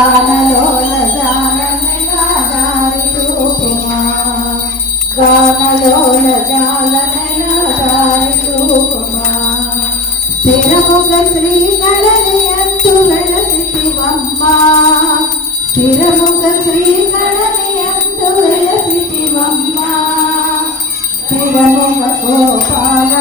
గానలోల జాలనైనా దారి చూపుమా గానలోల జాలనైనా దారి చూపుమా స్థిరముగ శ్రీగణని అంటూ వెలసివమ్మ స్థిరముగ శ్రీగణని అంటూ వెలసివమ్మ స్థిరముగ గోపాల